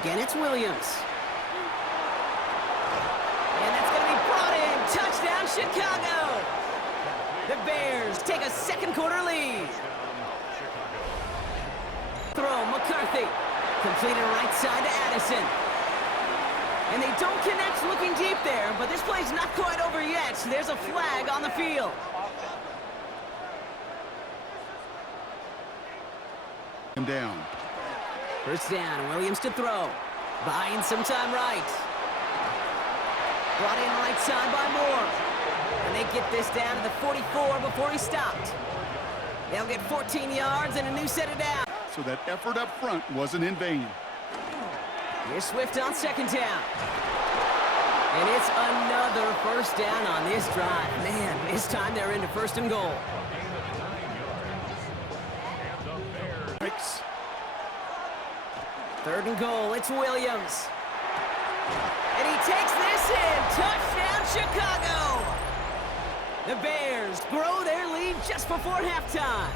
Again, it's Williams. And that's going to be brought in. Touchdown, Chicago! The Bears take a second quarter lead. Throw, McCarthy. Completed right side to Addison. And they don't connect looking deep there, but this play's not quite over yet. There's a flag on the field. Down. First down, Williams to throw. Buying some time right. Brought in right side by Moore. And they get this down to the 44 before he stopped. They'll get 14 yards and a new set of downs. So that effort up front wasn't in vain. Here's Swift on second down. And it's another first down on this drive. Man, this time they're into first and goal. Third and goal, it's Williams. And he takes this in. Touchdown, Chicago! The Bears grow their lead just before halftime.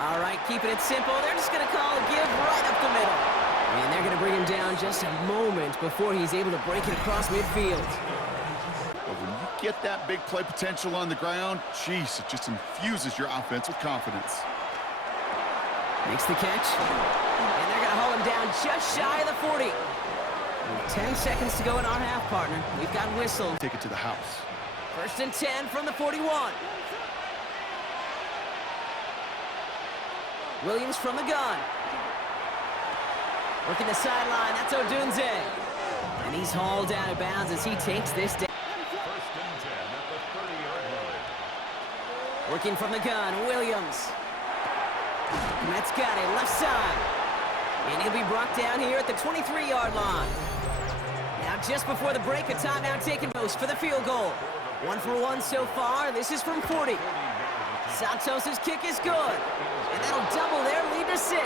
All right, keeping it simple. They're just going to call a give right up the middle. And they're going to bring him down just a moment before he's able to break it across midfield. But when you get that big play potential on the ground, geez, it just infuses your offense with confidence. Makes the catch. And they're going to haul him down just shy of the 40. With 10 seconds to go in our half, partner. We've got whistle. Take it to the house. First and 10 from the 41. Williams from the gun. Working the sideline, that's Odunze. And he's hauled out of bounds as he takes this down. First and 10 at the 30-yard line. Working from the gun, Williams. Met's got it, left side. And he'll be brought down here at the 23-yard line. Now just before the break, a timeout taken most for the field goal. 1 for 1 so far. This is from 40. Santos' kick is good. And that'll double their lead to 6.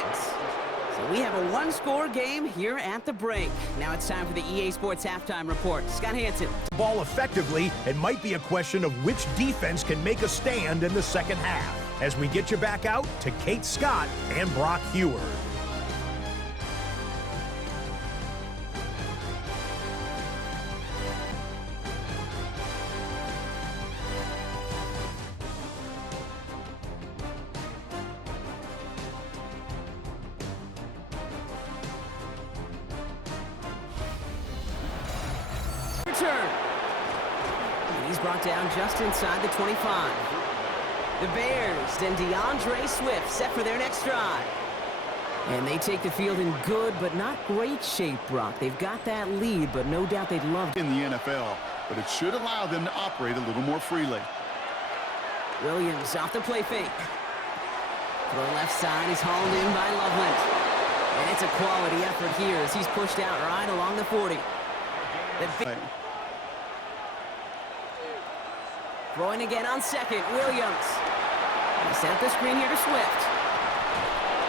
So we have a one-score game here at the break. Now it's time for the EA Sports Halftime Report. Scott Hansen. Ball effectively, it might be a question of which defense can make a stand in the second half. As we get you back out to Kate Scott and Brock Heward. Return. And he's brought down just inside the 25. The Bears and DeAndre Swift set for their next drive. And they take the field in good but not great shape, Brock. They've got that lead, but no doubt they'd love to. In the NFL, but it should allow them to operate a little more freely. Williams off the play fake. Throw left side is hauled in by Loveland. And it's a quality effort here as he's pushed out right along the 40. Throwing again on second, Williams. He set up the screen here to Swift.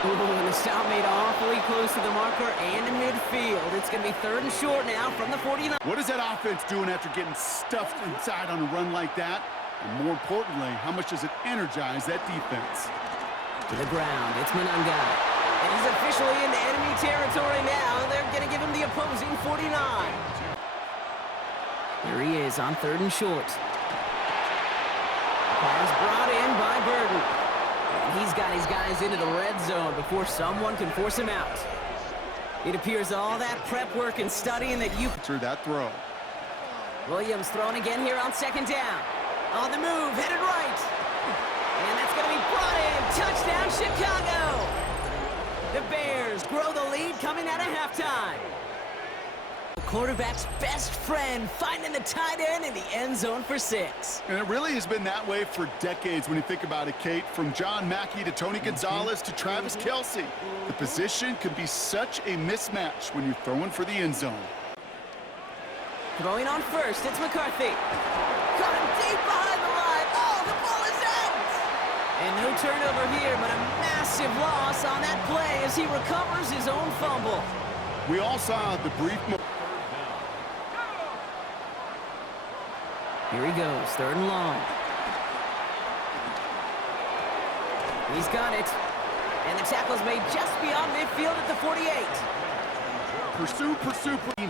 Ooh, and the stop made awfully close to the marker and in midfield. It's going to be third and short now from the 49. What is that offense doing after getting stuffed inside on a run like that? And more importantly, how much does it energize that defense? To the ground, it's Monangai. And he's officially into enemy territory now. They're going to give him the opposing 49. Here he is on third and short. Pass brought in by Burton. And he's got his guys into the red zone before someone can force him out. It appears all that prep work and studying that you... Through that throw. Williams throwing again here on second down. On the move, headed right. And that's going to be brought in. Touchdown, Chicago! The Bears grow the lead coming out of halftime. The quarterback's best friend finding the tight end in the end zone for 6. And it really has been that way for decades when you think about it, Kate. From John Mackey to Tony Gonzalez to Travis Kelce. The position can be such a mismatch when you're throwing for the end zone. Throwing on first, it's McCarthy. Got him deep behind the line. Oh, the ball is out! And no turnover here, but a massive loss on that play as he recovers his own fumble. We all saw the brief... Here he goes, third and long. He's got it. And the tackle's made just beyond midfield at the 48. Pursue,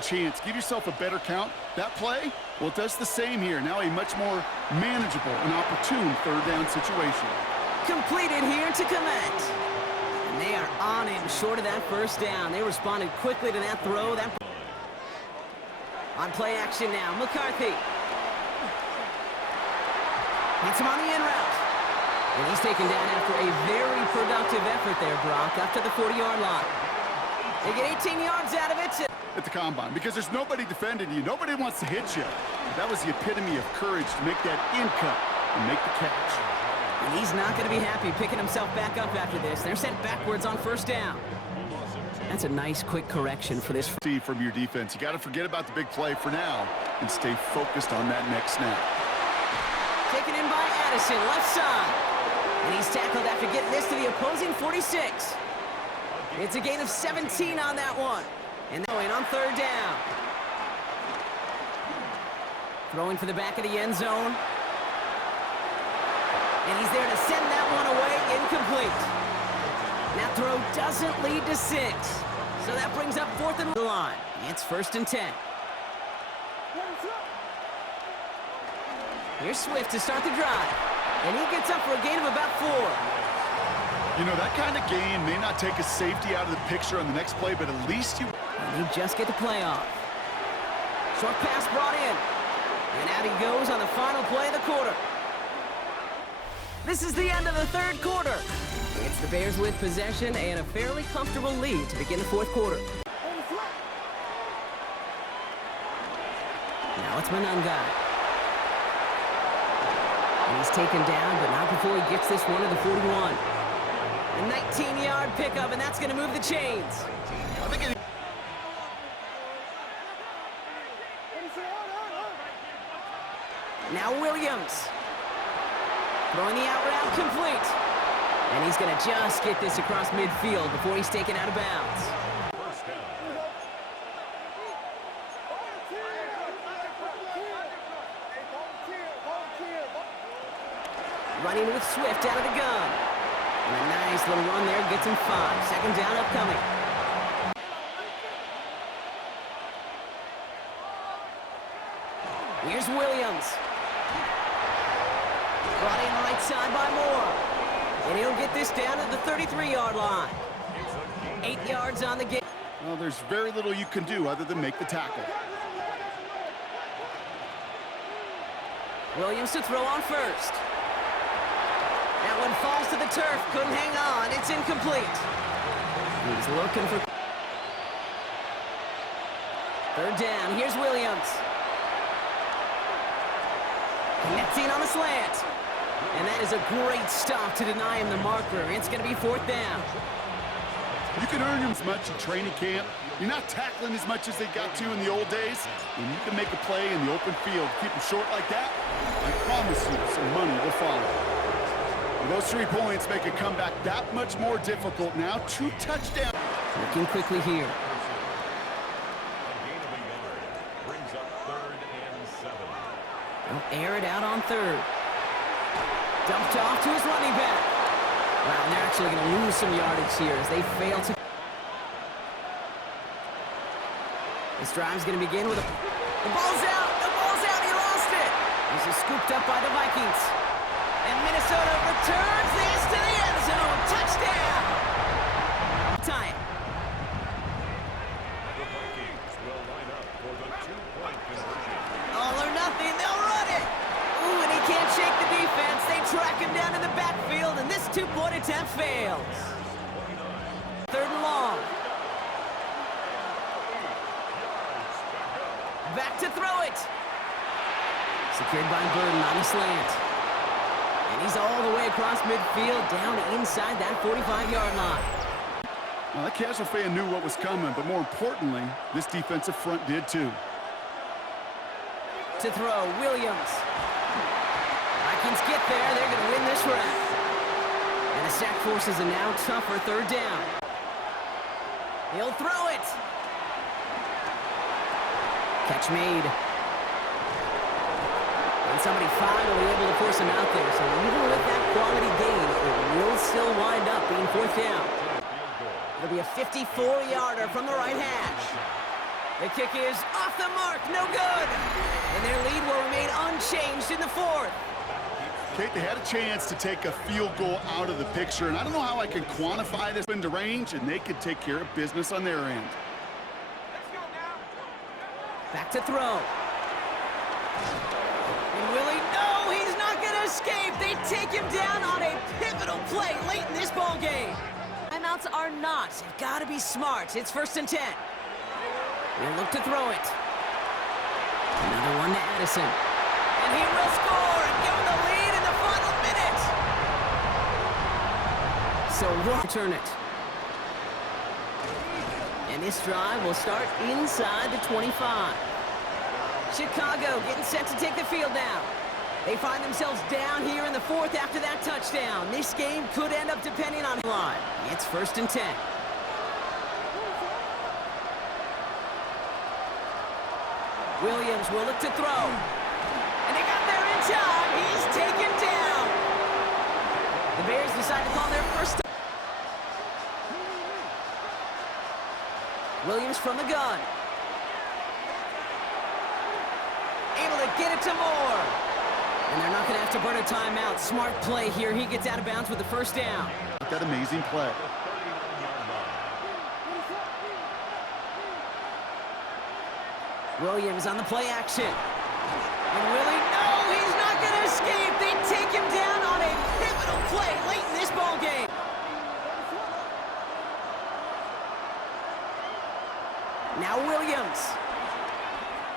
chance. Give yourself a better count. That play, well, it does the same here. Now a much more manageable and opportune third down situation. Completed here to Komet. And they are on him short of that first down. They responded quickly to that throw. On play action now, McCarthy. Hits him on the in route. And he's taken down after a very productive effort there, Brock, up to the 40-yard line. They get 18 yards out of it. At the combine, because there's nobody defending you. Nobody wants to hit you. That was the epitome of courage to make that in cut and make the catch. And he's not going to be happy picking himself back up after this. They're sent backwards on first down. That's a nice, quick correction for this. See from your defense, you got to forget about the big play for now and stay focused on that next snap. Taken in by Addison, left side. And he's tackled after getting this to the opposing 46. It's a gain of 17 on that one. And going on third down. Throwing for the back of the end zone. And he's there to send that one away, incomplete. That throw doesn't lead to 6. So that brings up 4th and line. It's 1st and 10. Here's Swift to start the drive. And he gets up for a gain of about 4. You know, that kind of gain may not take a safety out of the picture on the next play, but at least you... And he just get the play off. Short pass brought in. And out he goes on the final play of the quarter. This is the end of the third quarter. It's the Bears with possession and a fairly comfortable lead to begin the fourth quarter. Now it's Manunga. And he's taken down, but not before he gets this one to the 41. A 19-yard pickup, and that's going to move the chains. Now Williams. Throwing the out route complete. And he's going to just get this across midfield before he's taken out of bounds. Running with Swift out of the gun. And a nice little run there gets him 5. Second down upcoming. Here's Williams. Brought in right side by Moore. And he'll get this down at the 33-yard line. 8 yards on the game. Well, there's very little you can do other than make the tackle. Williams to throw on first. That one falls to the turf. Couldn't hang on. It's incomplete. He's looking for... Third down. Here's Williams. Connecting on the slant. And that is a great stop to deny him the marker. It's going to be 4th down. You can earn as much in training camp. You're not tackling as much as they got to in the old days. When you can make a play in the open field, keep them short like that, I promise you some money will follow. And those 3 points make a comeback that much more difficult now. 2 touchdowns. Looking quickly here. Brings up 3rd and 7. They'll air it out on third. Dumped off to his running back. Wow, and they're actually going to lose some yardage here as they fail to... This drive's going to begin with a... The ball's out! The ball's out! He lost it! This is scooped up by the Vikings. And Minnesota returns this to the end zone. Touchdown! Tie it. The Vikings will line up for the 2-point conversion. All or nothing. They'll run it! Ooh, and he can't shake the defense. They track him down in the backfield, and this 2-point attempt fails. 3rd and long. Back to throw it. Secured by Burden on the slant. And he's all the way across midfield, down inside that 45-yard line. Well, that casual fan knew what was coming, but more importantly, this defensive front did too. To throw, Williams. Vikings get there. They're going to win this round. And the sack forces a now tougher 3rd down. He'll throw it. Catch made. And And somebody finally able to force him out there. So even with that quality gain, it will still wind up being fourth down. It'll be a 54-yarder from the right hash. The kick is off the mark, no good. And their lead will remain unchanged in the fourth. Kate, they had a chance to take a field goal out of the picture, and I don't know how I can quantify this into range, and they could take care of business on their end. Back to throw. And Willie, no, he's not going to escape. They take him down on a pivotal play late in this ball game. Timeouts are not. You've got to be smart. It's 1st and 10. He'll look to throw it. Another one to Addison. And he will score and give him the lead in the final minute. So return it. And this drive will start inside the 25. Chicago getting set to take the field now. They find themselves down here in the fourth after that touchdown. This game could end up depending on line. It's 1st and 10. Williams will look to throw. And they got there in time. He's taken down. The Bears decide to call their first. Williams from the gun. Able to get it to Moore. And they're not going to have to burn a timeout. Smart play here. He gets out of bounds with the first down. That amazing play. Williams on the play action. And Willie, no, he's not going to escape. They take him down on a pivotal play late in this ball game. Now Williams.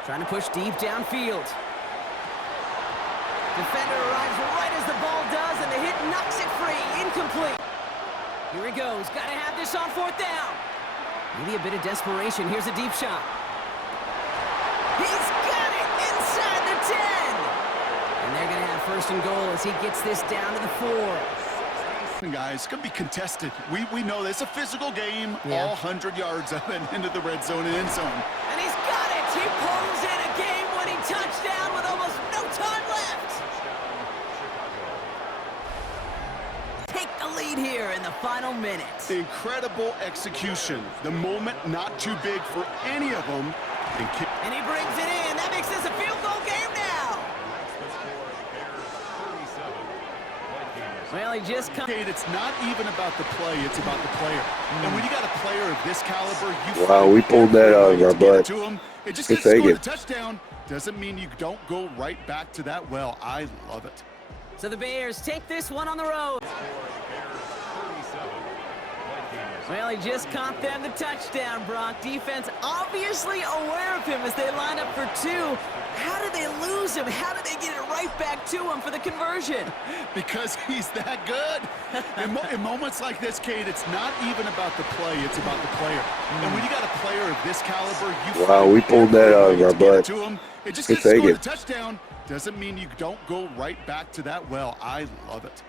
Trying to push deep downfield. Defender arrives right as the ball does, and the hit knocks it free. Incomplete. Here he goes. Got to have this on 4th down. Maybe a bit of desperation. Here's a deep shot. He's got it inside the 10. And they're going to have 1st and goal as he gets this down to the 4. Guys, it's going to be contested. We know this. It's a physical game, all 100 yards up and into the red zone and end zone. And he's got it. He pulls in a game-winning touchdown with almost no time left. Take the lead here in the final minute. Incredible execution. The moment not too big for any of them. And he brings it in. That makes this a field goal game now. Well, he just come. It's not even about the play, it's about the player. And when you got a player of this caliber, you we pulled that out of our butt. to him. It just gets scored a touchdown. Doesn't mean you don't go right back to that well. I love it. So the Bears take this one on the road. Well, he just caught them the touchdown, Brock. Defense obviously aware of him as they line up for 2. How did they lose him? How did they get it right back to him for the conversion? Because he's that good. In moments like this, Kate, it's not even about the play, it's about the player. And when you got a player of this caliber, you we pulled that out of our butt. To him. It just gets scored a touchdown. Doesn't mean you don't go right back to that well. I love it.